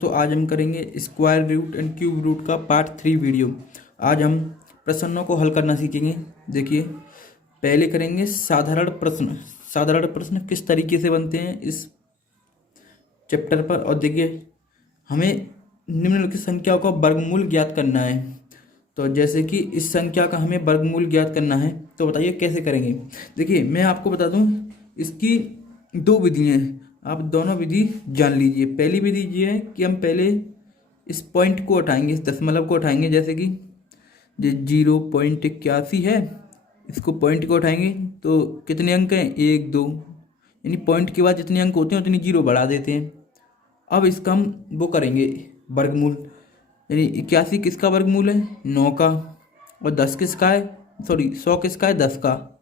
तो आज हम करेंगे square root and cube root का पार्ट 3 वीडियो। आज हम प्रश्नों को हल करना सीखेंगे। देखिए, पहले करेंगे साधारण प्रश्न। साधारण प्रश्न किस तरीके से बनते हैं इस चैप्टर पर। और देखिए, हमें निम्नलिखित संख्याओं का वर्गमूल ज्ञात करना है। तो जैसे कि इस संख्या का हमें वर्गमूल ज्ञात करना है, तो बताइए कैसे करेंगे। देखिए, मैं आपको बता दूं, इसकी दो विधियाँ हैं, आप दोनों विधि जान लीजिए। पहली विधि ये है कि हम पहले इस पॉइंट को उठाएंगे, इस दशमलव को उठाएंगे। जैसे कि ये 0.81 है, इसको पॉइंट को उठाएंगे तो कितने अंक हैं, 1 2, यानी पॉइंट के बाद जितने अंक होते हैं उतनी जीरो बढ़ा देते हैं। अब इसका हम वो करेंगे वर्गमूल, यानी 81 किसका वर्गमूल है, 9 का। और 10 किसका है, सॉरी 100 किसका है, 10 का।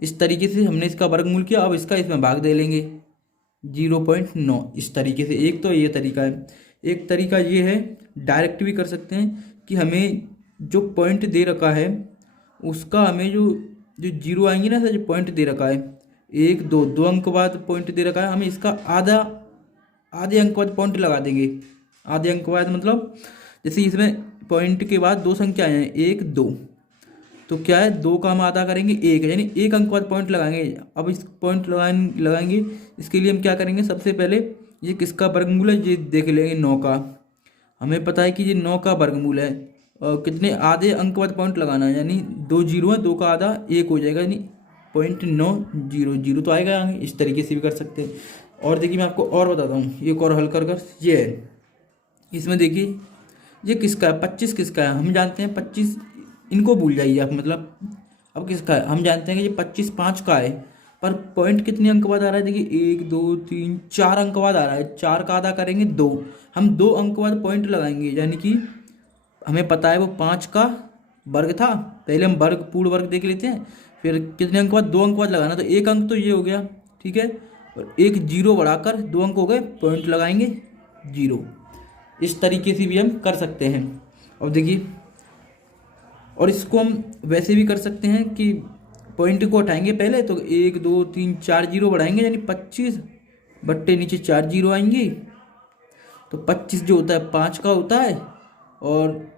इस तरीके से हमने इसका वर्गमूल किया। अब इसका इसमें भाग दे लेंगे 0.9। इस तरीके से एक तो ये तरीका है। एक तरीका ये है, डायरेक्ट भी कर सकते हैं कि हमें जो पॉइंट दे रखा है उसका हमें जो जो जीरो आएंगे ना सर, जो पॉइंट दे रखा है 1 2 2 अंक बाद पॉइंट दे रखा है, हमें इसका आधे अंक बाद पॉइंट लगा देंगे। आधे अंक बाद मतलब जैसे इसमें पॉइंट के बाद दो संख्याएं हैं 1 2, तो क्या है, 2 का हम आधा करेंगे 1, यानी 1 अंक बाद पॉइंट लगाएंगे। अब इस पॉइंट लगाएंगे, इसके लिए हम क्या करेंगे, सबसे पहले ये किसका वर्गमूल है ये देख लेंगे, 9 का। हमें पता है कि ये 9 का वर्गमूल है। और कितने आधे अंक बाद पॉइंट लगाना है, यानी 2 जीरो है, 2 का आधा 1 हो जाएगा, यानी 0.900 तो आएगा आगे। इस तरीके से भी कर सकते हैं। और देखिए, मैं आपको और बताता हूँ, एक और हल कर ये है। इसमें देखिए, ये किसका है, 25 किसका है, हम जानते हैं 25, इनको भूल जाइए आप, मतलब अब किसका है हम जानते हैं कि ये 25 5 का है। पर पॉइंट कितने अंक बाद आ रहा है, देखिए 1 2 3 4 अंक बाद आ रहा है। 4 का आधा करेंगे 2, हम 2 अंक बाद पॉइंट लगाएंगे, यानी कि हमें पता है वो 5 का वर्ग था। पहले हम वर्ग पूर्ण वर्ग देख लेते हैं, फिर कितने अंक बाद, 2 अंक बाद लगाना। तो 1 अंक तो ये हो गया, ठीक है, और एक जीरो बढ़ाकर 2 अंक हो गए, पॉइंट लगाएंगे 0। इस तरीके से भी हम कर सकते हैं। अब देखिए, और इसको हम वैसे भी कर सकते हैं कि पॉइंट को उठाएंगे पहले, तो 1 2 3 4 जीरो बढ़ाएंगे, यानी 25 बट्टे नीचे 4 जीरो आएंगी। तो 25 जो होता है 5 का होता है। और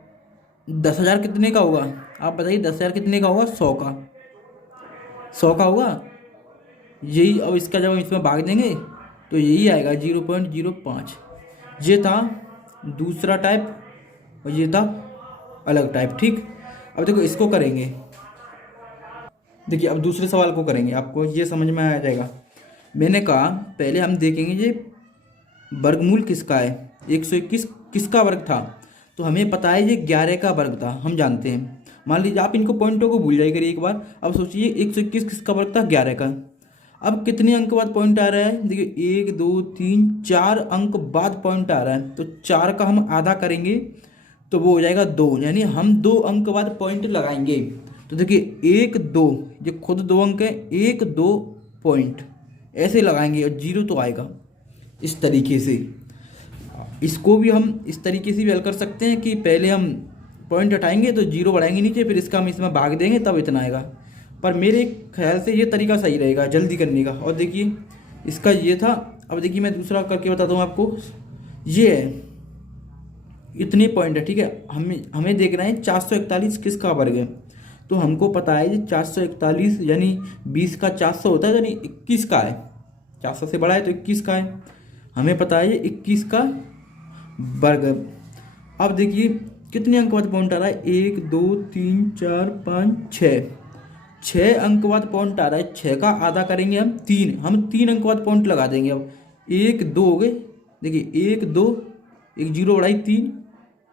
10,000 कितने का होगा, आप बताइए, 10,000 कितने का होगा, 100 का। 100 का होगा यही। अब इसका जब हम इसमें भाग देंगे तो यही आएगा 0.05। ये था दूसरा टाइप और ये था अलग टाइप, ठीक। अब देखो, इसको करेंगे। देखिए, अब दूसरे सवाल को करेंगे, आपको ये समझ में आ जाएगा। मैंने कहा पहले हम देखेंगे ये वर्गमूल किसका है। 121 किसका वर्ग था, तो हमें पता है ये 11 का वर्ग था, हम जानते हैं। मान लीजिए, आप इनको पॉइंटों को भूल जाइए करिए एक बार। अब सोचिए 121 किसका वर्ग था, 11 का। अब कितने अंक बाद पॉइंट आ रहा है, देखिए 1 2 3 4 अंक बाद पॉइंट आ रहा है। तो 4 का हम आधा करेंगे तो वो हो जाएगा 2, यानी हम 2 अंक बाद पॉइंट लगाएंगे। तो देखिए 1 2, ये खुद 2 अंक है, 1 2 पॉइंट ऐसे लगाएंगे और जीरो तो आएगा। इस तरीके से इसको भी हम इस तरीके से भी हल कर सकते हैं कि पहले हम पॉइंट हटाएंगे तो जीरो बढ़ाएंगे नीचे, फिर इसका हम इसमें भाग देंगे तब इतना आएगा। पर मेरे ख्याल से ये तरीका सही रहेगा जल्दी करने का। और देखिए, इसका ये था। अब देखिए, मैं दूसरा करके बताता हूँ आपको। ये है, इतने पॉइंट है, ठीक है। हमें देखना है 441 किसका वर्ग है। तो हमको पता है ये 441, यानी 20 का 400 होता है, यानी 21 का है। 400 से बड़ा है तो 21 का है, हमें पता है ये 21 का वर्ग। अब देखिए कितने अंक बाद पॉइंट आ रहा है, 1 2 3 4 5 6, 6 अंक बाद पॉइंट आ रहा है। 6 का आधा करेंगे हम 3, हम 3 अंक बाद पॉइंट लगा देंगे। अब 1 2 हो गए, देखिए 1 2, एक जीरो बढ़ाई 3,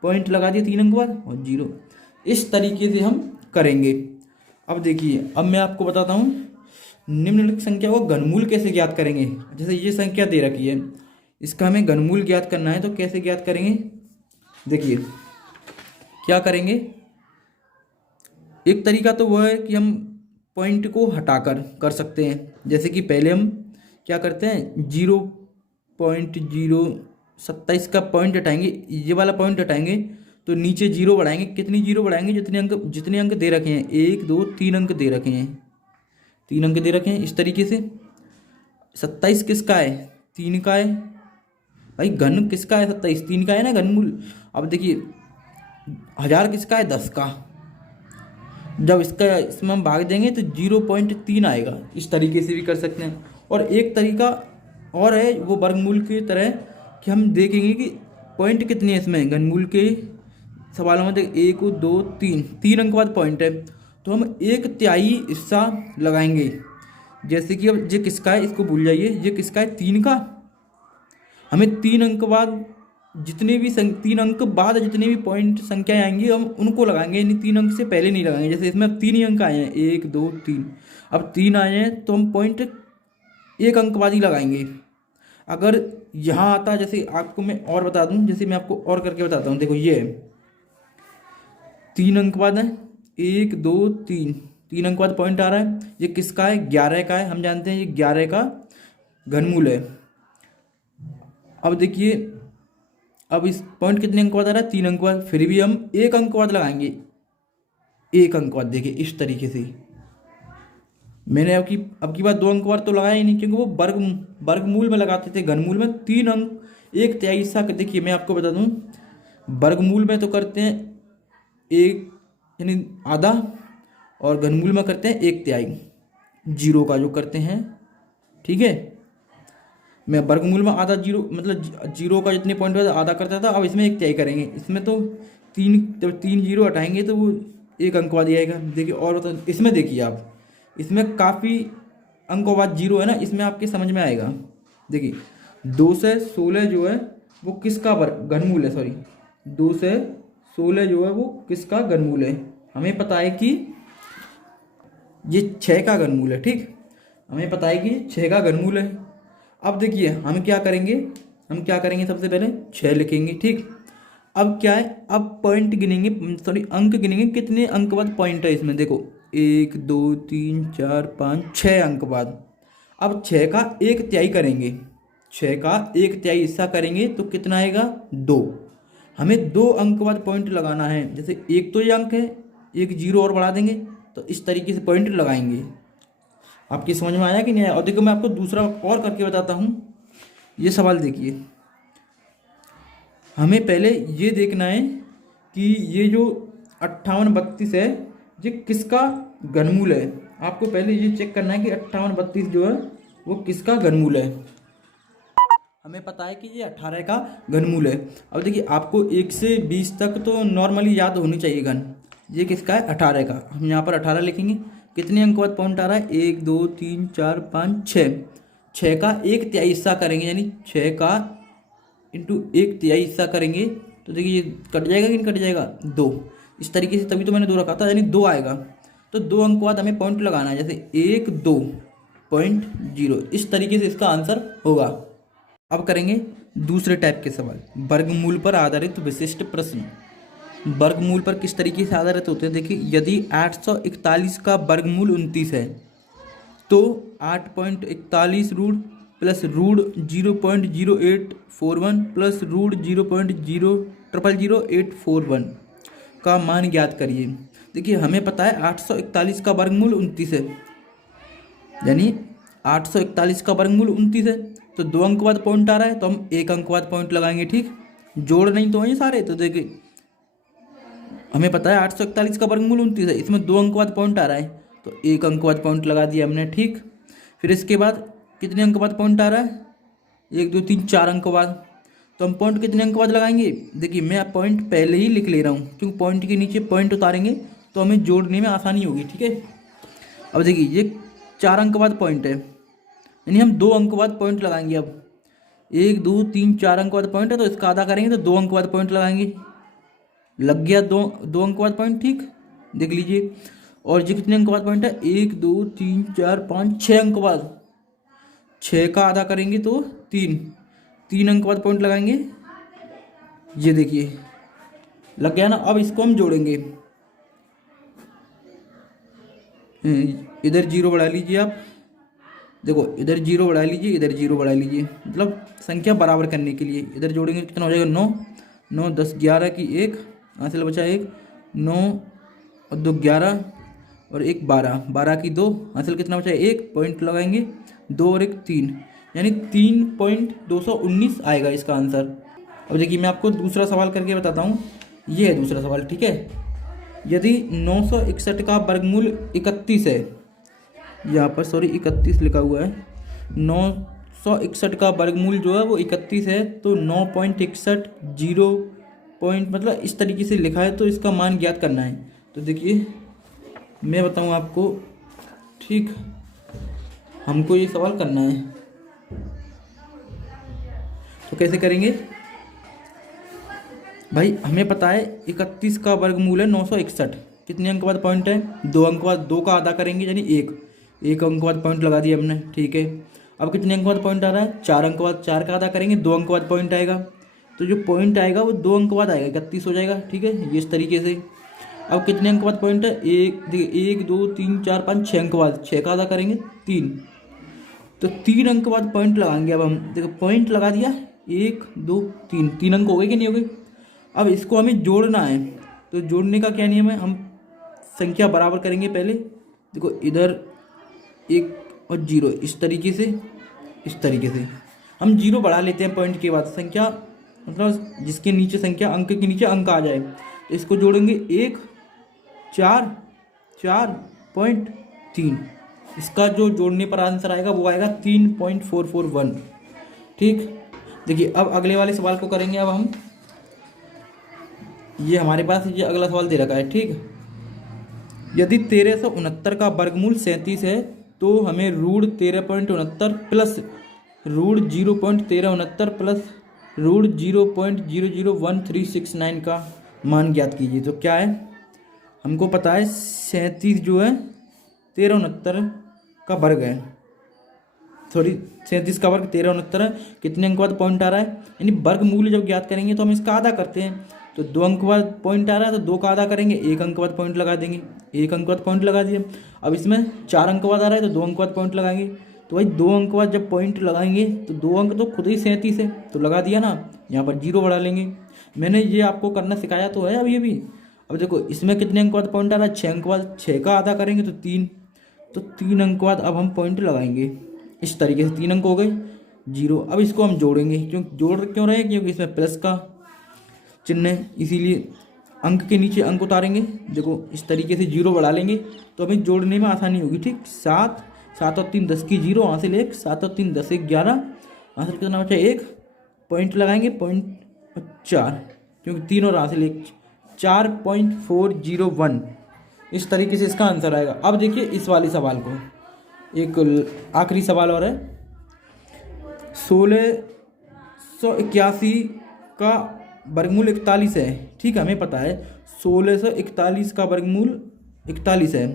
पॉइंट लगा दिए 3 अंक बाद और जीरो। इस तरीके से हम करेंगे। अब देखिए, अब मैं आपको बताता हूँ निम्नलिखित संख्या को घनमूल कैसे ज्ञात करेंगे। जैसे ये संख्या दे रखी है, इसका हमें घनमूल ज्ञात करना है, तो कैसे ज्ञात करेंगे। देखिए क्या करेंगे, एक तरीका तो वह है कि हम पॉइंट को हटाकर कर सकते हैं। जैसे कि पहले हम क्या करते हैं, 0.027 का पॉइंट हटाएंगे, ये वाला पॉइंट हटाएंगे तो नीचे जीरो बढ़ाएंगे। कितनी जीरो बढ़ाएंगे, जितने अंक दे रखे हैं, 1 2 3 अंक दे रखे हैं, 3 अंक दे रखे हैं। इस तरीके से 27 किसका है, 3 का है। भाई घन किसका है 27, 3 का है ना घनमूल। अब देखिए 1000 किसका है 10 का। जब इसमें हम भाग देंगे तो 0.3 आएगा। इस तरीके से भी कर सकते हैं। और एक तरीका और है वो वर्गमूल की तरह कि हम देखेंगे कि पॉइंट कितने हैं इसमें घनमूल के सवालों में। देख 1 2 3 3 अंक बाद पॉइंट है, तो हम 1/3 हिस्सा लगाएंगे। जैसे कि अब ये किसका है, इसको भूल जाइए, ये किसका है 3 का। हमें 3 अंक बाद जितने भी 3 अंक बाद जितने भी पॉइंट संख्याएं आएंगी हम उनको लगाएंगे, यानी 3 अंक से पहले नहीं लगाएंगे। जैसे इसमें अब 3 ही अंक आए हैं 1 2 3, अब 3 आए हैं तो हम पॉइंट 1 अंक बाद ही लगाएंगे। अगर यहाँ आता, जैसे आपको मैं और बता दूं, जैसे मैं आपको और करके बताता हूँ। देखो ये 3 अंक बाद है 1 2 3, 3 अंक बाद पॉइंट आ रहा है। ये किसका है 11 का है, हम जानते हैं ये 11 का घनमूल है। अब देखिए अब इस पॉइंट कितने अंक बाद आ रहा है 3 अंक बाद, फिर भी हम 1 अंक बाद लगाएंगे। 1 अंक बाद देखिए इस तरीके से। मैंने अब की बार 2 अंक बाद तो लगाया ही नहीं, क्योंकि वो वर्गमूल में लगाते थे। घनमूल में 3 अंक 1/3 हिस्सा। देखिए मैं आपको बता दूं, वर्गमूल में तो करते हैं 1 यानी आधा, और घनमूल में करते हैं 1/3 जीरो का जो करते हैं। ठीक है, मैं वर्गमूल में आधा जीरो मतलब जीरो का जितने पॉइंट होता आधा करता था, अब इसमें 1/3 करेंगे। इसमें तो 3, जब 3 जीरो हटाएंगे तो वो 1 अंक बाद आएगा। देखिए और बताओ, इसमें देखिए आप, इसमें काफ़ी अंकों बाद जीरो है ना, इसमें आपके समझ में आएगा। देखिए 2 से 16 जो है वो किसका घनमूल है, सॉरी 2 से 16 जो है वो किसका घनमूल है। हमें पता है कि ये 6 का घनमूल है। ठीक, हमें पता है कि 6 का घनमूल है। अब देखिए हम क्या करेंगे, सबसे पहले 6 लिखेंगे। ठीक, अब क्या है, अब पॉइंट गिनेंगे, सॉरी अंक गिनेंगे, कितने अंक बाद पॉइंट है इसमें। देखो 1 2 3 4 5 6 अंक बाद। अब 6 का 1/3 करेंगे, 6 का 1/3 हिस्सा करेंगे तो कितना आएगा 2। हमें 2 अंक बाद पॉइंट लगाना है। जैसे एक तो ये अंक है, एक जीरो और बढ़ा देंगे, तो इस तरीके से पॉइंट लगाएंगे। आपकी समझ में आया कि नहीं आया। और देखो मैं आपको दूसरा और करके बताता हूँ। ये सवाल देखिए, हमें पहले ये देखना है कि ये जो 58 32 है ये किसका घनमूल है। आपको पहले ये चेक करना है कि 58 32 जो है वो किसका घनमूल है। हमें पता है कि ये 18 का घनमूल है। अब देखिए आपको 1 से 20 तक तो नॉर्मली याद होनी चाहिए घन। ये किसका है 18 का। हम यहाँ पर 18 लिखेंगे। कितने अंक बाद पॉइंट आ रहा है 1 2 3 4 5 6। 6 का 1/3 हिस्सा करेंगे, यानी 6 का इंटू 1/3 हिस्सा करेंगे तो देखिए ये कट जाएगा कि नहीं कट जाएगा 2। इस तरीके से, तभी तो मैंने 2 रखा था, यानी 2 आएगा। तो 2 अंक बाद हमें पॉइंट लगाना है, जैसे 1 2.0। इस तरीके से इसका आंसर होगा। अब करेंगे दूसरे टाइप के सवाल, वर्गमूल पर आधारित विशिष्ट प्रश्न। वर्गमूल पर किस तरीके से आधारित होते हैं। देखिए यदि 841 का वर्गमूल 29 है तो 8.41 root plus root 0.0841 plus root 0.000841 का मान ज्ञात करिए। देखिए हमें पता है 841 का वर्गमूल 29 है, यानी 841 का वर्गमूल 29 है, तो 2 अंक बाद पॉइंट आ रहा है तो हम 1 अंक बाद पॉइंट लगाएंगे। ठीक, जोड़ नहीं तो है सारे। तो देखिए हमें पता है 841 का वर्गमूल 29 है, इसमें 2 अंक बाद पॉइंट आ रहा है तो 1 अंक बाद पॉइंट लगा दिया हमने। ठीक, फिर इसके बाद कितने अंक बाद पॉइंट आ रहा है 1 2 3 4 अंक बाद, तो हम पॉइंट कितने अंक बाद लगाएंगे। देखिए मैं पॉइंट पहले ही लिख ले रहा हूँ, क्योंकि पॉइंट के नीचे पॉइंट उतारेंगे तो हमें जोड़ने में आसानी होगी। ठीक है, अब देखिए ये 4 अंक बाद पॉइंट है, यानी हम 2 अंक बाद पॉइंट लगाएंगे। अब 1 2 3 4 अंक बाद पॉइंट है तो इसका आधा करेंगे तो 2 अंक बाद पॉइंट लगाएंगे। लग गया 2 अंक बाद पॉइंट। ठीक, देख लीजिए। और ये कितने अंक बाद पॉइंट है 1 2 3 4 5 6 अंक बाद। 6 का आधा करेंगे तो 3 अंक बाद पॉइंट लगाएंगे। ये देखिए लग गया ना। अब इसको हम जोड़ेंगे, इधर 0 बढ़ा लीजिए आप। देखो इधर 0 बढ़ा लीजिए, इधर 0 बढ़ा लीजिए, मतलब संख्या बराबर करने के लिए। इधर जोड़ेंगे कितना हो जाएगा 9 9 10 11 की 1 हासिल बचा 1 9 और 2 11 और 1 12 12 की 2 हासिल कितना बचा 1 पॉइंट लगाएंगे 2 और 1 3, यानी 3.219 आएगा इसका आंसर। अब देखिए मैं आपको दूसरा सवाल करके बताता हूँ। ये है दूसरा सवाल, ठीक है। यदि 961 का वर्गमूल 31 है, यहाँ पर सॉरी 31 लिखा हुआ है, 961 का वर्गमूल जो है वो 31 है, तो 9.61 जीरो पॉइंट मतलब इस तरीके से लिखा है, तो इसका मान ज्ञात करना है। तो देखिए मैं बताऊँ आपको, ठीक, हमको ये सवाल करना है, तो कैसे करेंगे भाई। हमें पता है 31 का वर्गमूल है 961, कितने अंक बाद पॉइंट है, 2 अंक बाद 2 का आधा करेंगे यानी 1 अंक बाद पॉइंट लगा दिया हमने, ठीक है। अब कितने अंक बाद पॉइंट आ रहा है, 4 अंक बाद 4 का आधा करेंगे, 2 अंक बाद पॉइंट आएगा, तो जो पॉइंट आएगा वो 2 अंक बाद आएगा, 31 हो जाएगा, ठीक है, ये इस तरीके से। अब कितने अंक बाद पॉइंट है, 1 2 3 4 5 6 अंक बाद 6 का आधा करेंगे 3, तो 3 अंक बाद पॉइंट लगाएंगे। अब हम देखो पॉइंट लगा दिया, 1 2 3, 3 अंक हो गए कि नहीं हो गए। अब इसको हमें जोड़ना है, तो जोड़ने का क्या नियम है, हम संख्या बराबर करेंगे पहले। देखो इधर 1 और 0 इस तरीके से हम 0 बढ़ा लेते हैं पॉइंट के बाद, संख्या मतलब जिसके नीचे संख्या अंक के नीचे अंक आ जाए, तो इसको जोड़ेंगे 1 4 4.3, इसका जो जोड़ने पर आंसर आएगा वो आएगा 3.441, ठीक। देखिए अब अगले वाले सवाल को करेंगे। अब हम ये हमारे पास ये अगला सवाल दे रखा है, ठीक। यदि 1369 का वर्गमूल 37 है, तो हमें root 13.69 plus root 0.1369 plus root 0.001369 का मान ज्ञात कीजिए। तो क्या है, हमको पता है 37 जो है 1369 का वर्ग है, सॉरी 37 का वर्ग 1369 है, कितने अंक बाद पॉइंट आ रहा है, यानी वर्गमूल जब ज्ञात करेंगे तो हम इसका आधा करते हैं, तो 2 अंक बाद पॉइंट आ रहा है तो 2 का आधा करेंगे, 1 अंक बाद पॉइंट लगा देंगे, 1 अंक बाद पॉइंट लगा दिए। अब इसमें 4 अंक बाद आ रहा है तो 2 अंक बाद पॉइंट लगाएंगे, तो भाई 2 अंक बाद जब पॉइंट लगाएंगे तो 2 अंक तो खुद ही 37 है, तो लगा दिया ना, यहाँ पर 0 बढ़ा लेंगे। मैंने ये आपको करना सिखाया तो है अभी। अब देखो इसमें कितने अंक बाद पॉइंट आ रहा है, 6 अंक बाद, 6 का आधा करेंगे तो 3, तो 3 अंक बाद अब हम पॉइंट लगाएंगे इस तरीके से, 3 अंक हो गए 0। अब इसको हम जोड़ेंगे, जोड़ क्यों रहे हैं, क्योंकि इसमें प्लस का चिन्ह है, इसीलिए अंक के नीचे अंक उतारेंगे। देखो इस तरीके से 0 बढ़ा लेंगे तो हमें जोड़ने में आसानी होगी, ठीक। 7 7 और 3 10 की 0, हासिल 1, 7 और 3 10 1 11, हासिल कितना बचा 1, पॉइंट लगाएंगे पॉइंट 4, क्योंकि 3 और हासिल 1, 4.401, इस तरीके से इसका आंसर आएगा। अब देखिए इस वाले सवाल को, एक आखिरी सवाल और है। 1681 का वर्गमूल 41 है, ठीक है, हमें पता है 1641 का वर्गमूल 41 है।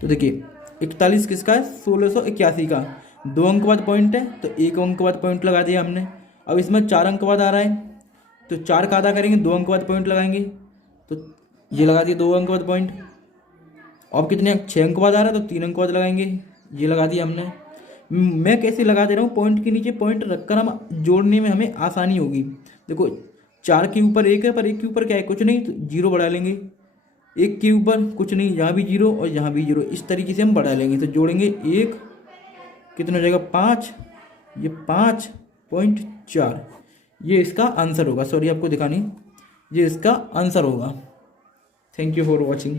तो देखिए 41 किसका है, 1681 का, 2 अंक बाद पॉइंट है तो 1 अंक बाद पॉइंट लगा दिया हमने। अब इसमें 4 अंक बाद आ रहा है तो 4 का आधा करेंगे, 2 अंक बाद पॉइंट लगाएंगे, तो ये लगा दिया 2 अंक बाद पॉइंट। अब कितने 6 अंक बाद आ रहा है तो 3 अंक बाद लगाएंगे, ये लगा दिया हमने। मैं कैसे लगा दे रहा हूँ, पॉइंट के नीचे पॉइंट रखकर हम जोड़ने में हमें आसानी होगी। देखो 4 के ऊपर 1 है, पर 1 के ऊपर क्या है, कुछ नहीं, तो 0 बढ़ा लेंगे, 1 के ऊपर कुछ नहीं, यहाँ भी 0 और यहाँ भी 0, इस तरीके से हम बढ़ा लेंगे। तो जोड़ेंगे 1, कितना हो जाएगा 5, ये 5.4, ये इसका आंसर होगा। सॉरी आपको दिखानी, ये इसका आंसर होगा। Thank you for watching.